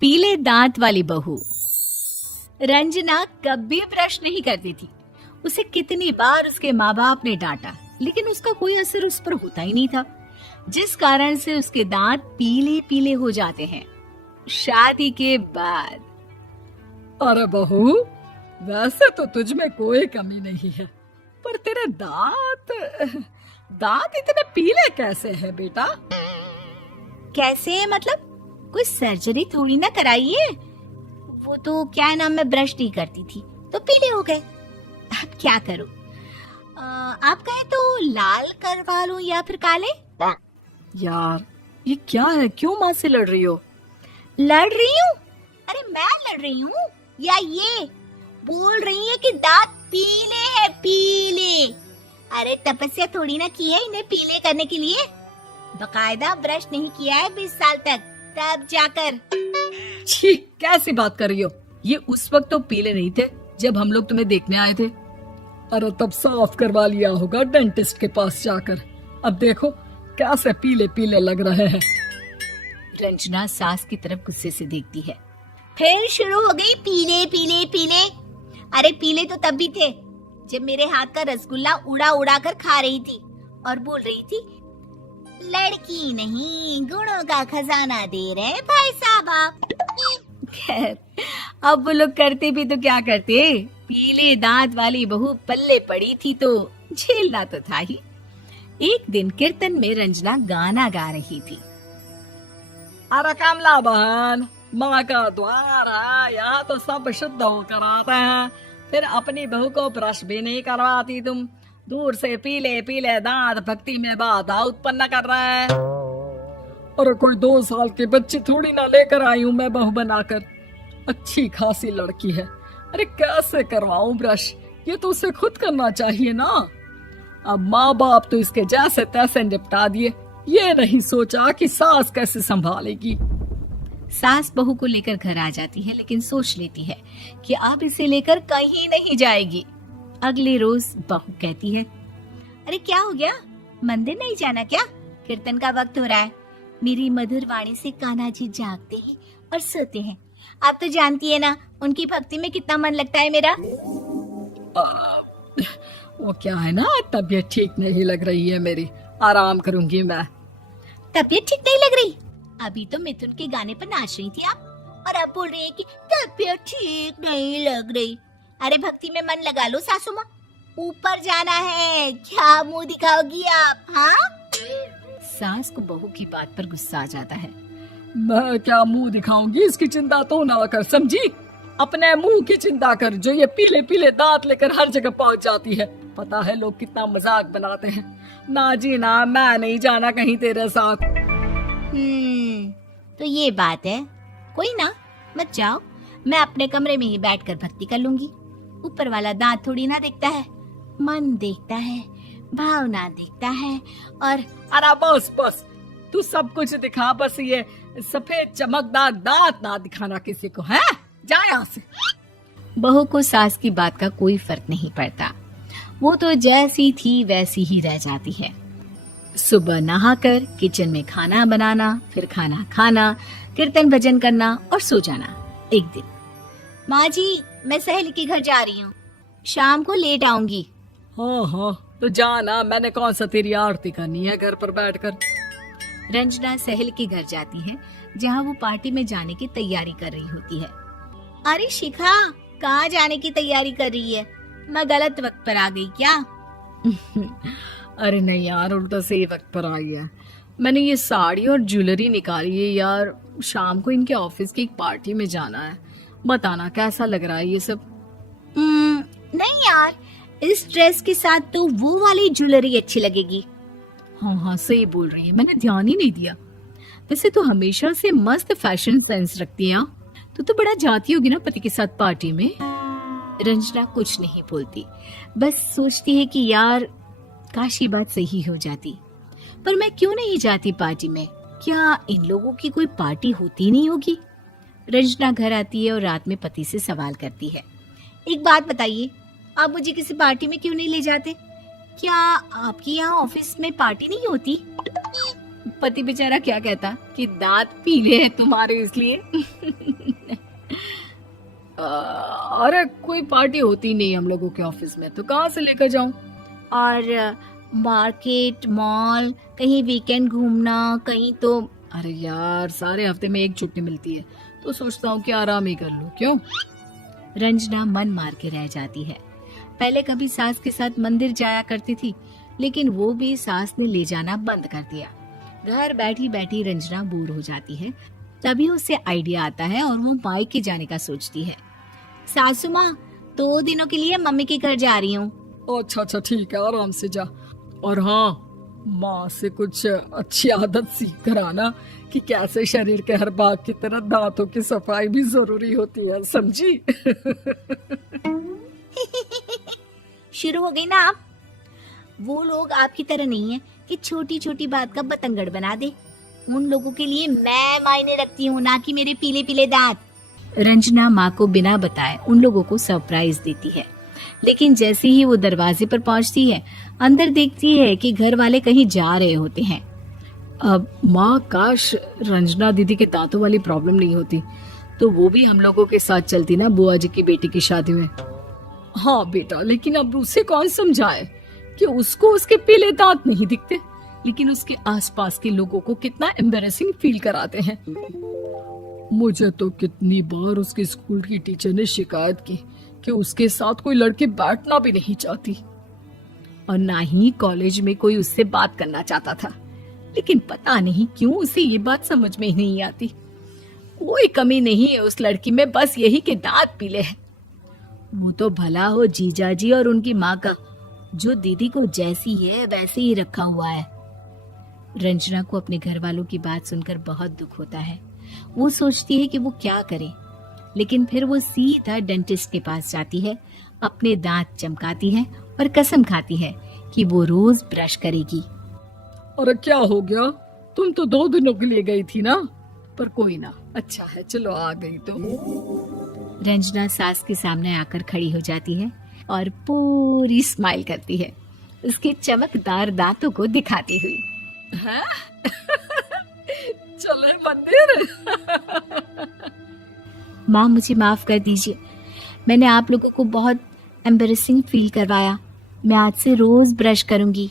पीले दांत वाली बहू। रंजना कभी ब्रश नहीं करती थी। उसे कितनी बार उसके माँ बाप ने डांटा, लेकिन उसका कोई असर उस पर होता ही नहीं था, जिस कारण से उसके दांत पीले पीले हो जाते हैं। शादी के बाद अरे बहू, वैसे तो तुझ में कोई कमी नहीं है, पर तेरे दांत दांत इतने पीले कैसे हैं बेटा? कैसे मतलब? कोई सर्जरी थोड़ी ना कराइए। वो तो क्या नाम, मैं ब्रश नहीं करती थी तो पीले हो गए। अब क्या करूं? आप कहें तो लाल करवा लूं या फिर काले? यार ये क्या है, क्यों माँ से लड़ रही हो? लड़ रही हूँ? अरे मैं लड़ रही हूँ या ये बोल रही है कि दांत पीले हैं, पीले। अरे तपस्या थोड़ी ना की है इन्हें पीले करने के लिए। बकायदा ब्रश नहीं किया है 20 साल तक, तब जाकर। छी, कैसी बात कर रही हो? ये उस वक्त तो पीले नहीं थे जब हम लोग तुम्हें देखने आए थे। अरे तब साफ करवा लिया होगा डेंटिस्ट के पास जाकर। अब देखो कैसे पीले पीले लग रहे हैं। रंजना सास की तरफ गुस्से से देखती है। फिर शुरू हो गई पीले पीले पीले। अरे पीले तो तब भी थे जब मेरे हाथ का रसगुल्ला उड़ा उड़ा कर खा रही थी और बोल रही थी, लड़की नहीं गुणों का खजाना दे रहे भाई साहब आप। खैर, अब वो लोग करते भी तो क्या करते, पीले दांत वाली बहू पल्ले पड़ी थी तो झेलना तो था ही। एक दिन कीर्तन में रंजना गाना गा रही थी। अरे कमला बहन, माँ का द्वार है, यहाँ तो सब शुद्ध होकर आते हैं, फिर अपनी बहू को ब्रश भी नहीं करवाती तुम। दूर से पीले पीले दांत भक्ति में बाधा उत्पन्न कर रहे हैं। अरे कोई 2 साल के बच्ची थोड़ी ना लेकर आई हूँ मैं बहू बनाकर। अच्छी खासी लड़की है, अरे कैसे करवाऊं ब्रश? ये तो उसे खुद करना चाहिए ना। अब माँ बाप तो इसके जैसे तैसे निपटा दिए, ये नहीं सोचा कि सास कैसे संभालेगी। सास बहू को लेकर घर आ जाती है, लेकिन सोच लेती है कि अब इसे लेकर कहीं नहीं जाएगी। अगले रोज बहू कहती है, अरे क्या हो गया, मंदिर नहीं जाना क्या? कीर्तन का वक्त हो रहा है। मेरी मधुर वाणी से कान्हा जी जागते हैं और सोते हैं। आप तो जानती है ना उनकी भक्ति में कितना मन लगता है मेरा। वो क्या है ना, तबीयत ठीक नहीं लग रही है मेरी, आराम करूंगी मैं। तबीयत ठीक नहीं लग रही? अभी तो मिथुन के गाने पर नाच रही थी आप, और अब बोल रही है कि तबीयत ठीक नहीं लग रही। अरे भक्ति में मन लगा लो सासू माँ, ऊपर जाना है, क्या मुंह दिखाओगी आप? हाँ? सास को बहू की बात पर गुस्सा आ जाता है। मैं क्या मुंह दिखाऊंगी, इसकी चिंता तो ना कर, समझी? अपने मुंह की चिंता कर, जो ये पीले पीले दांत लेकर हर जगह पहुंच जाती है। पता है लोग कितना मजाक बनाते हैं। ना जी ना, मैं नहीं जाना कहीं तेरे साथ। तो ये बात है। कोई ना, मत जाओ, मैं अपने कमरे में ही बैठकर भक्ति कर लूंगी। ऊपर वाला दांत थोड़ी ना देखता है, मन देखता है, भावना देखता है। और अरे बस बस, तू सब कुछ दिखा, बस ये सफेद चमकदार दांत ना दिखाना किसी को, है? जा यहाँ से। बहू को सास की बात का कोई फर्क नहीं पड़ता, वो तो जैसी थी वैसी ही रह जाती है। सुबह नहाकर किचन में खाना बनाना, फिर खाना खाना, कीर्तन भजन करना और सो जाना। एक दिन, माँ जी मैं सहेली के घर जा रही हूँ, शाम को लेट आऊंगी। हाँ हाँ तो जाना, मैंने कौन सा तेरी आरती करनी है घर पर बैठकर। रंजना सहेली के घर जाती है, जहाँ वो पार्टी में जाने की तैयारी कर रही होती है। अरे शिखा, कहाँ जाने की तैयारी कर रही है? मैं गलत वक्त पर आ गई क्या? अरे नहीं यार, उल्टा सही वक्त पर आई है। मैंने ये साड़ी और ज्वेलरी निकाली है यार, शाम को इनके ऑफिस की एक पार्टी में जाना है। बताना कैसा लग रहा है ये सब? नहीं यार, इस ड्रेस के साथ तो वो वाली ज्वेलरी अच्छी लगेगी। हाँ हाँ सही बोल रही है, मैंने ध्यान ही नहीं दिया। वैसे तो हमेशा से मस्त फैशन सेंस रखती है। तो बड़ा जाती होगी ना पति के साथ पार्टी में। रंजना कुछ नहीं बोलती, बस सोचती है कि यार काश ये बात सही हो जाती। पर मैं क्यों नहीं जाती पार्टी में? क्या इन लोगों की कोई पार्टी होती नहीं होगी? रंजना घर आती है और रात में पति से सवाल करती है, एक बात बताइए, आप मुझे किसी पार्टी में क्यों नहीं ले जाते? क्या आपकी यहाँ ऑफिस में पार्टी नहीं होती? पति बेचारा क्या कहता कि दांत पीले हैं तुम्हारे इसलिए। अरे कोई पार्टी होती नहीं हम लोगों के ऑफिस में, तो कहाँ से लेकर जाऊं? और मार्केट, मॉल, कहीं वीकेंड घूमना, कहीं तो। अरे यार, सारे हफ्ते में एक छुट्टी मिलती है, तो सोचता हूँ कि आराम ही कर लूं। क्यों? रंजना मन मार के रह जाती है। पहले कभी सास के साथ मंदिर जाया करती थी, लेकिन वो भी सास ने ले जाना बंद कर दिया। घर बैठी बैठी रंजना बोर हो जाती है। तभी उसे आइडिया आता है और वो मायके जाने का सोचती है। सासू माँ, 2 दिनों के लिए मम्मी के घर जा रही हूँ। अच्छा अच्छा, ठीक है, आराम से जा। और हाँ, माँ से कुछ अच्छी आदत सीख कर आना कि कैसे शरीर के हर भाग की तरह दांतों की सफाई भी जरूरी होती है, समझी? शुरू हो गई ना आप। वो लोग आपकी तरह नहीं है कि छोटी छोटी बात का बतंगड़ बना दे। उन लोगों के लिए मैं मायने रखती हूँ, ना कि मेरे पीले पीले दांत। रंजना माँ को बिना बताए उन लोगों को सरप्राइज देती है, लेकिन जैसे ही वो दरवाजे पर पहुंचती है, अंदर देखती है कि घर वाले कहीं जा रहे होते हैं। अब माँ, काश रंजना दीदी के दांतों वाली प्रॉब्लम नहीं होती, तो वो भी हम लोगों के साथ चलती ना बुआ जी की बेटी की शादी में। हाँ बेटा, लेकिन अब उसे कौन समझाए कि उसको उसके पीले दांत नहीं दिखते, लेकिन उसके आसपास के लोगों को कितना एम्बैरेसिंग फील कराते हैं। मुझे तो कितनी बार उसके स्कूल की टीचर ने शिकायत की कि उसके साथ कोई लड़की बैठना भी नहीं चाहती, और ना ही कॉलेज में कोई उससे बात करना चाहता था। लेकिन पता नहीं क्यों उसे ये बात समझ में ही नहीं आती। कोई कमी नहीं है उस लड़की में, बस यही कि दांत पीले हैं। वो तो भला हो जीजा जी और उनकी माँ का, जो दीदी को जैसी है वैसे ही रखा हुआ है। रंजना को अपने घर वालों की बात सुनकर बहुत दुख होता है। वो सोचती है कि वो क्या करे, लेकिन फिर वो सीधा डेंटिस्ट के पास जाती है, अपने दांत चमकाती है और कसम खाती है कि वो रोज ब्रश करेगी। अरे क्या हो गया? तुम तो 2 दिनों के लिए गई थी ना, पर कोई ना, अच्छा है, चलो आ गई तो। रंजना सास के सामने आकर खड़ी हो जाती है और पूरी स्माइल करती है, उसके चमकदार दांतों को दिखाती हुई। हैं? चले मंदिर? माँ, मुझे माफ कर दीजिए, मैंने आप लोगों को बहुत एम्बैरेसिंग फील करवाया। मैं आज से रोज ब्रश करूंगी।